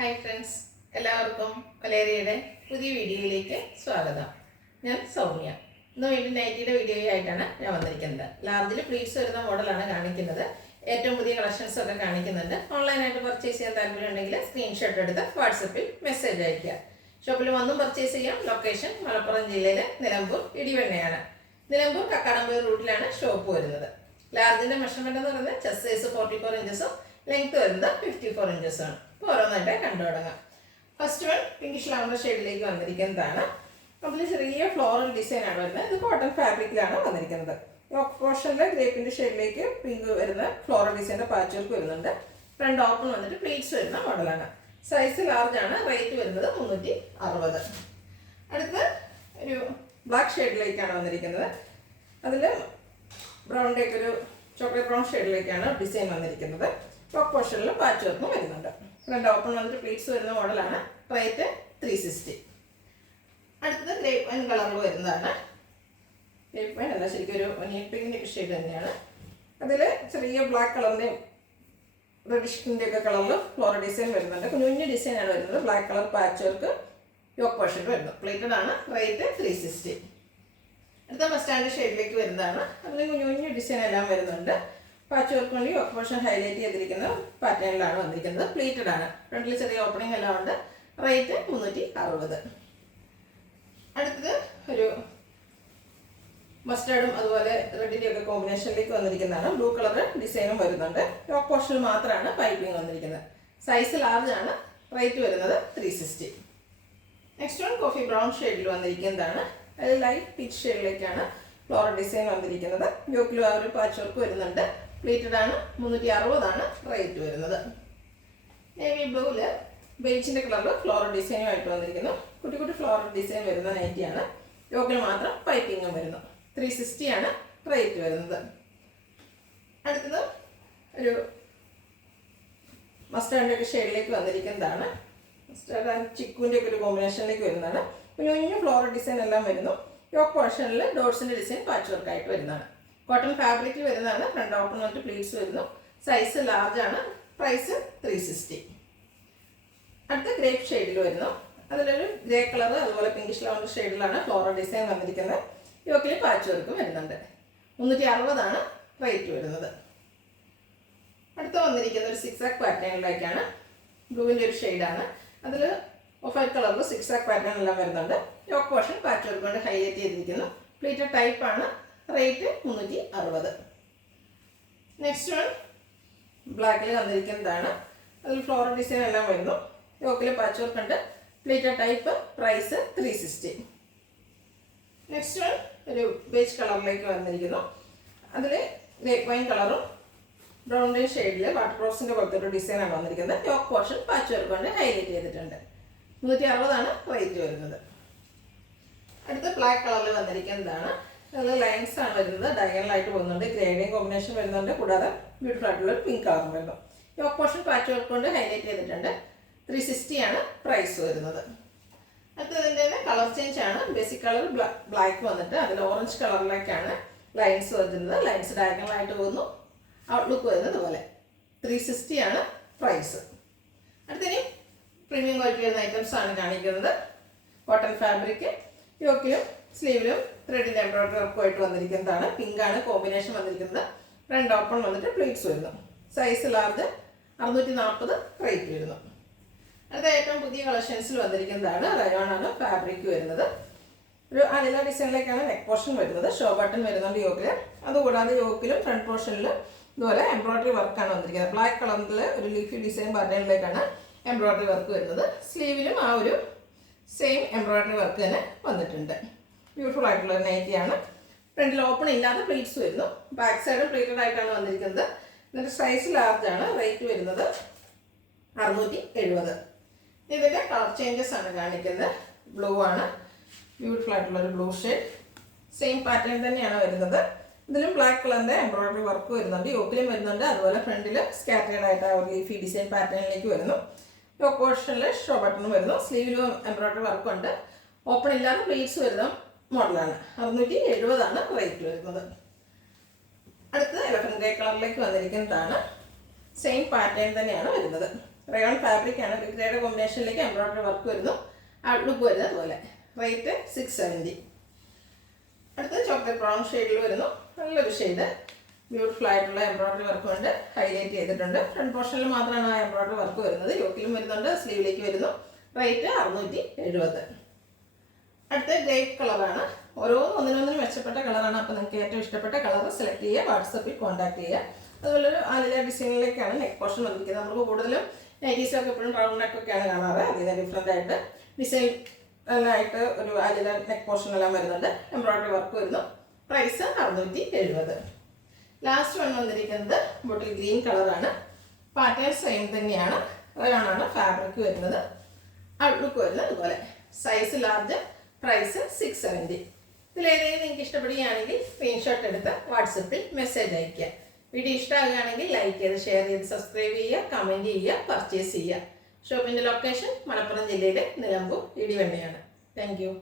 Hi friends, എല്ലാവർക്കും വലേറിയയുടെ പുതിയ വീഡിയോയിലേക്ക് സ്വാഗതം. ഞാൻ സൗമ്യ. ഇന്ന് വീണ്ടും നൈറ്റിയുടെ വീഡിയോ ആയിട്ടാണ് ഞാൻ വന്നിരിക്കുന്നത്. ലാർജിൽ പ്ലീറ്റ്സ് വരുന്ന മോഡലാണ് കാണിക്കുന്നത്. ഏറ്റവും പുതിയ കളക്ഷൻസ് ഒക്കെ കാണിക്കുന്നുണ്ട്. ഓൺലൈനായിട്ട് പർച്ചേസ് ചെയ്യാൻ താല്പര്യമുണ്ടെങ്കിൽ സ്ക്രീൻഷോട്ട് എടുത്ത് വാട്സപ്പിൽ മെസ്സേജ് അയയ്ക്കുക. ഷോപ്പിൽ വന്നും പർച്ചേസ് ചെയ്യാം. ലൊക്കേഷൻ മലപ്പുറം ജില്ലയിലെ നിലമ്പൂർ ഇടിവണ്ണയാണ്. നിലമ്പൂർ കക്കാടംപൊയിൽ റൂട്ടിലാണ് ഷോപ്പ് വരുന്നത്. ലാർജിൻ്റെ മെഷർമെൻറ്റ് എന്ന് പറയുന്നത് ചെസ്റ്റ് സൈസ് 44 ഇഞ്ചസും ലെങ്ത് വരുന്നത് 54 ഇഞ്ചസുമാണ്. അപ്പോൾ ഓരോന്നായിട്ട് കണ്ടു തുടങ്ങാം. ഫസ്റ്റ് വൺ പിങ്കിഷ് ലാവണ്ടർ ഷെയ്ഡിലേക്ക് വന്നിരിക്കുന്നതാണ്. അതിൽ ചെറിയ ഫ്ലോറൽ ഡിസൈനാണ് വരുന്നത്. ഇത് കോട്ടൺ ഫാബ്രിക്കിലാണ് വന്നിരിക്കുന്നത്. യോക്ക് പോർഷനിൽ ഗ്രേപ്പിൻ്റെ ഷെയ്ഡിലേക്ക് പിങ്ക് വരുന്ന ഫ്ലോറൽ ഡിസൈൻ്റെ പാച്ച് വർക്ക് വരുന്നുണ്ട്. ഫ്രണ്ട് ഓപ്പൺ വന്നിട്ട് പ്ലീറ്റ്സ് വരുന്ന മോഡലാണ്. സൈസ് ലാർജ് ആണ്. റേറ്റ് വരുന്നത് 360. അടുത്ത് ഒരു ബ്ലാക്ക് ഷെയ്ഡിലേക്കാണ് വന്നിരിക്കുന്നത്. അതിൽ ബ്രൗണിലേക്ക് ഒരു ചോക്ലേറ്റ് ബ്രൗൺ ഷെയ്ഡിലേക്കാണ് ഡിസൈൻ വന്നിരിക്കുന്നത്. ടോപ്പ് പോർഷനിൽ പാച്ച് വർക്കും വരുന്നുണ്ട്. ഫ്രണ്ട് ഓപ്പൺ വന്നിട്ട് പ്ലീറ്റ്സ് വരുന്ന മോഡലാണ്. റേറ്റ് 360. അടുത്തത് ഗ്രേപ്പ് വൈൻ കളറിൽ വരുന്നതാണ്. ഗ്രേപ്പ് വൈൻ അല്ല, ശരിക്കും ഒരു ഒനിയൻ പിങ്കിൻ്റെ ഷെയ്ഡ് തന്നെയാണ്. അതിൽ ചെറിയ ബ്ലാക്ക് കളറിൻ്റെയും റെഡിഷിൻ്റെ ഒക്കെ കളറിൽ ഫ്ലോറൽ ഡിസൈൻ വരുന്നുണ്ട്. കുഞ്ഞു ഡിസൈനാണ് വരുന്നത്. Black colour patch work yoke പോർഷനിൽ വരുന്നു. പ്ലേറ്റഡ് ആണ്. റേറ്റ് 360. അടുത്ത മസ്റ്റാൻഡ് ഷെയ്ഡിലേക്ക് വരുന്നതാണ്. അതിൽ കുഞ്ഞു ഡിസൈൻ എല്ലാം വരുന്നുണ്ട്. പാച്ച് വർക്ക് വേണ്ടി യോക്ക് പോർഷൻ ഹൈലൈറ്റ് ചെയ്തിരിക്കുന്ന പാറ്റേണിലാണ് വന്നിരിക്കുന്നത്. പ്ലീറ്റഡ് ആണ്. ഫ്രണ്ടിൽ ചെറിയ ഓപ്പണിംഗ് എല്ലാം ഉണ്ട്. റേറ്റ് 360. അടുത്തത് ഒരു മസ്റ്റാർഡും അതുപോലെ റെഡിൻ്റെ ഒക്കെ കോമ്പിനേഷനിലേക്ക് വന്നിരിക്കുന്നതാണ്. ബ്ലൂ കളർ ഡിസൈനും വരുന്നുണ്ട്. യോക്ക് പോർഷനിൽ മാത്രമാണ് പൈപ്പിംഗ് വന്നിരിക്കുന്നത്. സൈസ് ലാർജ് ആണ്. റേറ്റ് വരുന്നത് 360. നെക്സ്റ്റ് വൺ കോഫി ബ്രൗൺ ഷെയ്ഡിൽ വന്നിരിക്കുന്നതാണ്. അത് ലൈറ്റ് പീച്ച് ഷെയ്ഡിലേക്കാണ് ഫ്ലോറൽ ഡിസൈൻ വന്നിരിക്കുന്നത്. യോക്കിലും ആ ഒരു പാച്ച് വർക്ക് വരുന്നുണ്ട്. പ്ലീറ്റഡ് ആണ്. 360 റേറ്റ് വരുന്നത്. നേവി ബ്ലൂവിൽ ബേച്ചിൻ്റെ കളറിൽ ഫ്ലോറൽ ഡിസൈനുമായിട്ട് വന്നിരിക്കുന്നു. കുട്ടി ഫ്ലോറൽ ഡിസൈൻ വരുന്ന നൈറ്റിയാണ്. യോക്കിൽ മാത്രം പൈപ്പിങ്ങും വരുന്നു. 360 റേറ്റ് വരുന്നത്. അടുത്തത് ഒരു മസ്റ്റാർഡിൻ്റെ ഒക്കെ ഷെയ്ഡിലേക്ക് വന്നിരിക്കുന്നതാണ്. മസ്റ്റാർഡ് ആൻഡ് ചിക്കുവിൻ്റെ ഒക്കെ ഒരു കോമ്പിനേഷനിലേക്ക് വരുന്നതാണ്. കുഞ്ഞു ഫ്ലോറൽ ഡിസൈൻ എല്ലാം വരുന്നു. യോക്ക് പോർഷനിൽ ഡോട്ട്സിൻ്റെ ഡിസൈൻ പാച്ച് വർക്കായിട്ട് വരുന്നതാണ്. കോട്ടൺ ഫാബ്രിക്കിൽ വരുന്നതാണ്. ഫ്രണ്ട് ഓപ്പൺ വന്നിട്ട് പ്ലീറ്റ്സ് വരുന്നു. സൈസ് ലാർജ് ആണ്. പ്രൈസ് 360. അടുത്ത ഗ്രേപ്പ് ഷെയ്ഡിൽ വരുന്നു. അതിലൊരു ഗ്രേ കളർ അതുപോലെ പിങ്കിഷ് ലാവണ്ടർ ഷെയ്ഡിലാണ് ഫ്ലോറൽ ഡിസൈൻ വന്നിരിക്കുന്നത്. യോക്കിൽ പാച്ച് വർക്കും വരുന്നുണ്ട്. 360 റേറ്റ് വരുന്നത്. അടുത്ത വന്നിരിക്കുന്ന ഒരു സിക്സാക് പാറ്റേണിലേക്കാണ്. ബ്ലൂവിൻ്റെ ഒരു ഷെയ്ഡാണ്. അതിൽ ഓഫ് വൈറ്റ് കളറിൽ സിക്സാക് പാറ്റേൺ എല്ലാം വരുന്നുണ്ട്. യോക്ക് പോർഷൻ പാച്ച് വർക്ക് കൊണ്ട് ഹൈലൈറ്റ് ചെയ്തിരിക്കുന്നു. പ്ലീറ്റഡ് ടൈപ്പാണ്. റേറ്റ് 360. നെക്സ്റ്റ് വൺ ബ്ലാക്കിൽ വന്നിരിക്കുന്നതാണ്. അതിൽ ഫ്ലോറൽ ഡിസൈൻ എല്ലാം വരുന്നു. യോക്കിൽ പാച്ച് വർക്ക് ഉണ്ട്. Pleated type. Price 360. Next one ഒരു ബേജ് കളറിലേക്ക് വന്നിരിക്കുന്നു. അതിൽ ഗ്രേപ്പ് വൈൻ കളറും ബ്രൗണിൻ്റെ ഷെയ്ഡിൽ വാട്ടർ ക്രോസിൻ്റെ പോലത്തെ ഒരു ഡിസൈനാണ് വന്നിരിക്കുന്നത്. യോക്ക് പോർഷൻ പാച്ച് വർക്ക് കൊണ്ട് ഹൈലൈറ്റ് ചെയ്തിട്ടുണ്ട്. 360 റേറ്റ് വരുന്നത്. അടുത്ത ബ്ലാക്ക് കളറിൽ വന്നിരിക്കുന്നതാണ്. അത് ലൈൻസ് ആണ് വരുന്നത്. ഡയഗണലായിട്ട് പോകുന്നുണ്ട്. ഗ്രേഡിയം കോമ്പിനേഷൻ വരുന്നുണ്ട്. കൂടാതെ ബ്യൂട്ടിഫുൾ ആയിട്ടുള്ള ഒരു പിങ്ക് കളറും വരുന്നു. യോക്ക് പോർഷൻ പാച്ച് വർക്ക് കൊണ്ട് ഹൈലൈറ്റ് ചെയ്തിട്ടുണ്ട്. 360 പ്രൈസ് വരുന്നത്. അടുത്തതിൻ്റെ കളർ ചേഞ്ച് ആണ്. ബേസിക് കളർ ബ്ലാക്ക് വന്നിട്ട് അതിൽ ഓറഞ്ച് കളറിലേക്കാണ് ലൈൻസ് വരുന്നത്. ലൈൻസ് ഡയഗണലായിട്ട് പോകുന്നു. ഔട്ട്ലുക്ക് വരുന്നത് പോലെ. 360 പ്രൈസ്. അടുത്തതിന് പ്രീമിയം ക്വാളിറ്റി വരുന്ന ഐറ്റംസ് ആണ് കാണിക്കുന്നത്. Cotton fabric. യോക്കിലും സ്ലീവിലും ത്രെഡിൻ്റെ എംബ്രോയിഡറി വർക്കുമായിട്ട് വന്നിരിക്കുന്നതാണ്. പിങ്കാണ് കോമ്പിനേഷൻ വന്നിരിക്കുന്നത്. ഫ്രണ്ട് ഓപ്പൺ വന്നിട്ട് പ്ലീറ്റ്സ് വരുന്നു. Size large. 640 റേറ്റ് വരുന്നു. അടുത്ത ഏറ്റവും പുതിയ കളക്ഷൻസിൽ വന്നിരിക്കുന്നതാണ്. റയോണാണ് ഫാബ്രിക് വരുന്നത്. ഒരു അനില ഡിസൈനിലേക്കാണ് നെക്ക് പോർഷൻ വരുന്നത്. ഷോ ബട്ടൺ വരുന്നുണ്ട് യോക്കിൽ. അതുകൂടാതെ യോക്കിലും ഫ്രണ്ട് പോർഷനിലും ഇതുപോലെ എംബ്രോയിഡറി വർക്കാണ് വന്നിരിക്കുന്നത്. ബ്ലാക്ക് കളറിൽ ഒരു ലീഫി ഡിസൈൻ പാറ്റേണിലേക്കാണ് എംബ്രോയിഡറി വർക്ക് വരുന്നത്. സ്ലീവിലും ആ ഒരു സെയിം എംബ്രോയിഡറി വർക്ക് തന്നെ വന്നിട്ടുണ്ട്. ബ്യൂട്ടിഫുൾ ആയിട്ടുള്ള ഒരു നൈറ്റിയാണ്. ഫ്രണ്ടിൽ ഓപ്പൺ ഇല്ലാതെ പ്ലീറ്റ്സ് വരുന്നു. ബാക്ക് സൈഡും പ്ലീറ്റഡ് ആയിട്ടാണ് വന്നിരിക്കുന്നത്. ഇതിൻ്റെ സൈസ് ലാർജ് ആണ്. റേറ്റ് വരുന്നത് 670. ഇതിൻ്റെ കളർ ചേഞ്ചസ് ആണ് കാണിക്കുന്നത്. ബ്ലൂ ആണ്. ബ്യൂട്ടിഫുൾ ആയിട്ടുള്ള ഒരു ബ്ലൂ ഷെയ്ഡ്. സെയിം പാറ്റേൺ തന്നെയാണ് വരുന്നത്. ഇതിലും ബ്ലാക്ക് കളറിൻ്റെ എംബ്രോയിഡറി വർക്ക് വരുന്നുണ്ട്. യോക്കിലും വരുന്നുണ്ട്. അതുപോലെ ഫ്രണ്ടിൽ സ്കാറ്റേഡ് ആയിട്ട് ആ ഒരു ലീഫി ഡിസൈൻ പാറ്റേണിലേക്ക് വരുന്നു. യോക്ക് പോർഷനിൽ ഷോ ബട്ടൺ വരുന്നു. സ്ലീവിലും എംബ്രോയിഡറി വർക്കുണ്ട്. ഓപ്പൺ ഇല്ലാതെ പ്ലീറ്റ്സ് വരുന്ന മോഡലാണ്. 670 റേറ്റ് വരുന്നത്. അടുത്തത് എലഫന്റ് ഗ്രേ കളറിലേക്ക് വന്നിരിക്കുന്നതാണ്. സെയിം പാറ്റേൺ തന്നെയാണ് വരുന്നത്. റയോൺ ഫാബ്രിക് ആണ്. ഗ്രേയുടെ കോമ്പിനേഷനിലേക്ക് എംബ്രോയിഡറി വർക്ക് വരുന്നു. ഔട്ട്ലുക്ക് വരുന്നത് അതുപോലെ. റേറ്റ് 670. അടുത്ത ചോക്ലേറ്റ് ബ്രൗൺ ഷെയ്ഡിൽ വരുന്നു. നല്ലൊരു ഷെയ്ഡ്. ബ്യൂട്ടിഫുൾ ആയിട്ടുള്ള എംബ്രോയിഡറി വർക്ക് കൊണ്ട് ഹൈലൈറ്റ് ചെയ്തിട്ടുണ്ട്. ഫ്രണ്ട് പോർഷനിൽ മാത്രമാണ് ആ എംബ്രോയിഡറി വർക്ക് വരുന്നത്. യോക്കിലും വരുന്നുണ്ട്, സ്ലീവിലേക്ക് വരുന്നു. റേറ്റ് 670. അടുത്ത ഗ്രേപ്പ് കളറാണ്. ഒന്നിനൊന്നിനും മെച്ചപ്പെട്ട കളറാണ്. അപ്പോൾ നിങ്ങൾക്ക് ഏറ്റവും ഇഷ്ടപ്പെട്ട കളർ സെലക്ട് ചെയ്യുക, വാട്സപ്പിൽ കോൺടാക്ട് ചെയ്യുക. അതുപോലെ ഒരു ആലില ഡിസൈനിലേക്കാണ് നെക്ക് പോർഷൻ വന്നിരിക്കുന്നത്. നമുക്ക് കൂടുതലും നൈറ്റീസൊക്കെ എപ്പോഴും റൗണ്ട് നെക്കൊക്കെയാണ് കാണാറ്. അതിന് ഡിഫറെൻ്റ് ആയിട്ട് ഡിസൈൻ എല്ലാമായിട്ട് ഒരു ആലില നെക്ക് പോർഷൻ എല്ലാം വരുന്നുണ്ട്. എംബ്രോയിഡറി വർക്ക് വരുന്നു. പ്രൈസ് 670. ലാസ്റ്റ് വന്നിരിക്കുന്നത് ബോട്ടിൽ ഗ്രീൻ കളറാണ്. പാറ്റേൺ സെയിം തന്നെയാണ്. അതാണ് ഫാബ്രിക് വരുന്നത്. ഔട്ട്ലുക്ക് വരുന്നത് അതുപോലെ. Size large. പ്രൈസ് 670. ഇതിലേതെങ്കിലും നിങ്ങൾക്ക് ഇഷ്ടപ്പെടുകയാണെങ്കിൽ സ്ക്രീൻഷോട്ട് എടുത്ത് വാട്സപ്പിൽ മെസ്സേജ് അയയ്ക്കുക. വീഡിയോ ഇഷ്ടമാകുകയാണെങ്കിൽ ലൈക്ക് ചെയ്ത്, ഷെയർ ചെയ്ത്, സബ്സ്ക്രൈബ് ചെയ്യുക, കമൻറ്റ് ചെയ്യുക, പർച്ചേസ് ചെയ്യുക. ഷോപ്പിൻ്റെ ലൊക്കേഷൻ മലപ്പുറം ജില്ലയിലെ നിലമ്പൂർ ഇടിവണ്ണയാണ്. Thank you.